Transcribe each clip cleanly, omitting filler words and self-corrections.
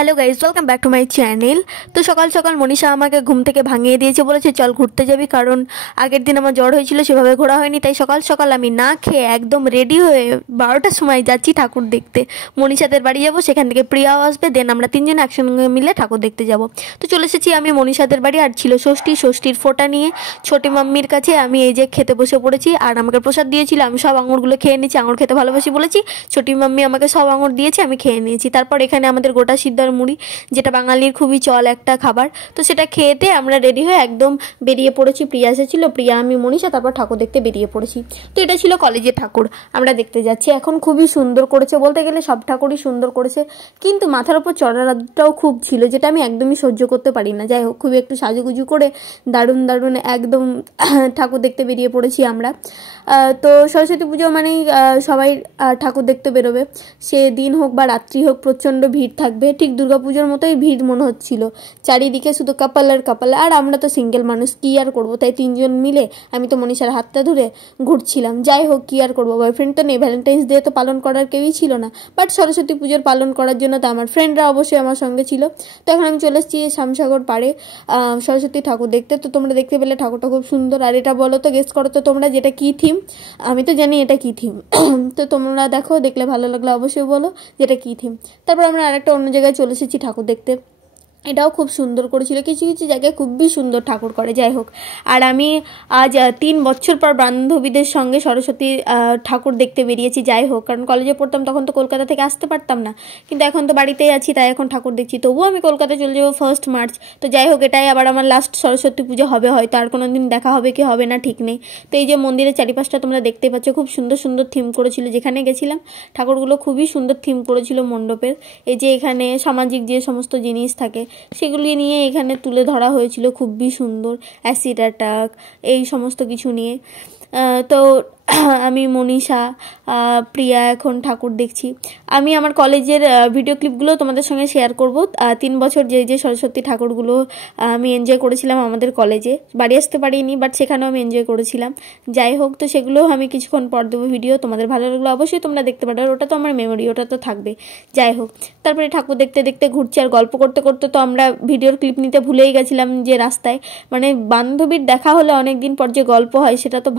Hello guys, welcome back to my channel. তো সকাল সকাল মনীষা আমাকে ঘুম থেকে ভাঙিয়ে দিয়েছে, বলেছে চল ঘুরতে যাবি, কারণ আগের দিন আমার জ্বর হয়েছিল, সেভাবে ঘোরা হয়নি। তাই সকাল সকাল আমি না খেয়ে একদম রেডি হয়ে 12টার সময় যাচ্ছি ঠাকুর দেখতে। মনীষাদের বাড়ি যাব, সেখান থেকে প্রিয়াও আসবে, দেন আমরা তিনজন একসঙ্গে মিলে ঠাকুর দেখতে যাব। তো চলে এসেছি আমি মনীষাদের বাড়ি। আর ছিল ষষ্ঠীর ফোঁটা নিয়ে ছোটি মাম্মির কাছে আমি এই যে খেতে বসে পড়েছি। আর আমাকে প্রসাদ দিয়েছিল, আমি সব আঙুরগুলো খেয়ে নিয়েছি, আঙুর খেতে ভালোবাসি বলেছি। ছোটি মাম্মি আমাকে সব আঙুর দিয়েছে, আমি খেয়ে নিয়েছি। তারপর এখানে আমাদের গোটা সিদ্ধ মুড়ি, যেটা বাঙালির খুবই চল একটা খাবার, তো সেটা খেতে আমরা রেডি হয়ে একদম বেরিয়ে পড়েছি। প্রিয়া এসেছিল, প্রিয়া আমি মনীষা তারপর ঠাকুর দেখতে বেরিয়ে পড়েছি। তো এটা ছিল কলেজের ঠাকুর, আমরা দেখতে যাচ্ছি। এখন খুবই সুন্দর করেছে, বলতে গেলে সব ঠাকুরই সুন্দর করেছে, কিন্তু মাথার ওপর চড়াটাও খুব ছিল, যেটা আমি একদমই সহ্য করতে পারি না। যাই হোক, খুবই একটু সাজুগুজু করে দারুণ দারুণ একদম ঠাকুর দেখতে বেরিয়ে পড়েছি আমরা। তো সরস্বতী পুজো মানেই সবাই ঠাকুর দেখতে বেরোবে, সে দিন হোক বা রাত্রি হোক, প্রচণ্ড ভিড় থাকবে। ঠিক দুর্গাপুজোর মতোই ভিড় মনে হচ্ছিল, চারিদিকে শুধু কাপাল আর কাপাল। আর আমরা তো সিঙ্গেল মানুষ, কি আর করবো, তাই তিনজন মিলে আমি তো মনীষার হাতটা ধরে ঘুরছিলাম। যাই হোক, কি আর করবো, বয়ফ্রেন্ড তো নেই, ভ্যালেন্টাইন্স ডে তো পালন করার কেউই ছিল না, বাট সরস্বতী পুজোর পালন করার জন্য তো আমার ফ্রেন্ডরা অবশ্যই আমার সঙ্গে ছিল। তো এখন আমি চলে এসেছি শামসাগর পাড়ে সরস্বতী ঠাকুর দেখতে। তো তোমরা দেখতে পেলে ঠাকুরটা খুব সুন্দর। আর এটা বলো তো, গেস করো তো তোমরা, যেটা কী থিম? আমি তো জানি এটা কী থিম। তো তোমরা দেখো, দেখলে ভালো লাগলে অবশ্যই বলো যেটা কী থিম। তারপর আমরা আরেকটা অন্য জায়গায় চলে এসেছি ঠাকুর দেখতে, এটাও খুব সুন্দর করেছিল। কিছু কিছু জায়গায় খুবই সুন্দর ঠাকুর করে। যাই হোক, আর আমি আজ 3 বছর পর বান্ধবীদের সঙ্গে সরস্বতীর ঠাকুর দেখতে বেরিয়েছি। যাই হোক, কারণ কলেজে পড়তাম তখন তো কলকাতা থেকে আসতে পারতাম না, কিন্তু এখন তো বাড়িতেই আছি, তাই এখন ঠাকুর দেখছি। তবুও আমি কলকাতায় চলে যাবো 1 মার্চ। তো যাই হোক, এটাই আবার আমার লাস্ট সরস্বতী পুজো হবে, হয়তো আর কোনো দিন দেখা হবে কি হবে না ঠিক নেই। তো এই যে মন্দিরের চারিপাশটা তোমরা দেখতে পাচ্ছ, খুব সুন্দর সুন্দর থিম করেছিল। যেখানে গেছিলাম ঠাকুরগুলো খুবই সুন্দর থিম করেছিল মণ্ডপের। এই যে এখানে সামাজিক যে সমস্ত জিনিস থাকে সেগুলি নিয়ে এখানে তুলে ধরা হয়েছিল, খুবই সুন্দর। অ্যাসিড অ্যাটাক, এই সমস্ত কিছু নিয়ে। তো আমি মনীষা প্রিয়া এখন ঠাকুর দেখছি। আমি আমার কলেজের ভিডিও ক্লিপগুলো তোমাদের সঙ্গে শেয়ার করব। 3 বছর যে যে সরস্বতী ঠাকুরগুলো আমি এনজয় করেছিলাম আমাদের কলেজে, বাড়ি আসতে পারিনি, বাট সেখানেও আমি এনজয় করেছিলাম। যাই হোক, তো সেগুলোও আমি কিছুক্ষণ পর দেবো ভিডিও, তোমাদের ভালো লাগলো অবশ্যই তোমরা দেখতে পারো। আর ওটা তো আমার মেমোরি, ওটা তো থাকবে। যাই হোক, তারপরে ঠাকুর দেখতে দেখতে ঘুরছি, আর গল্প করতে করতে তো আমরা ভিডিওর ক্লিপ নিতে ভুলেই গেছিলাম। যে রাস্তায় মানে বান্ধবীর দেখা হলে অনেকদিন পর যে গল্প হয়, সেটা তো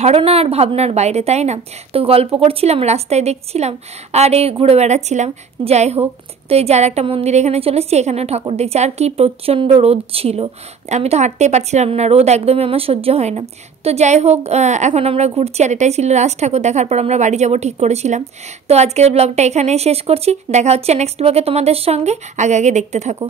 ধারণা আর ভাবনার বাইরে, তাই না? তো গল্প করছিলাম, রাস্তায় দেখছিলাম, আর এই ঘুরে বেড়াচ্ছিলাম। যাই হোক, তো এই যার একটা মন্দির এখানে চলে এসেছি, এখানেও ঠাকুর দেখছি। আর কি প্রচণ্ড রোদ ছিল, আমি তো হাঁটতেই পারছিলাম না, রোদ একদমই আমার সহ্য হয় না। তো যাই হোক, এখন আমরা ঘুরছি, আর এটাই ছিল লাস্ট ঠাকুর দেখার পর আমরা বাড়ি যাব ঠিক করেছিলাম। তো আজকের ব্লগটা এখানে শেষ করছি, দেখা হচ্ছে নেক্সট ব্লগে তোমাদের সঙ্গে। আগে আগে দেখতে থাকো।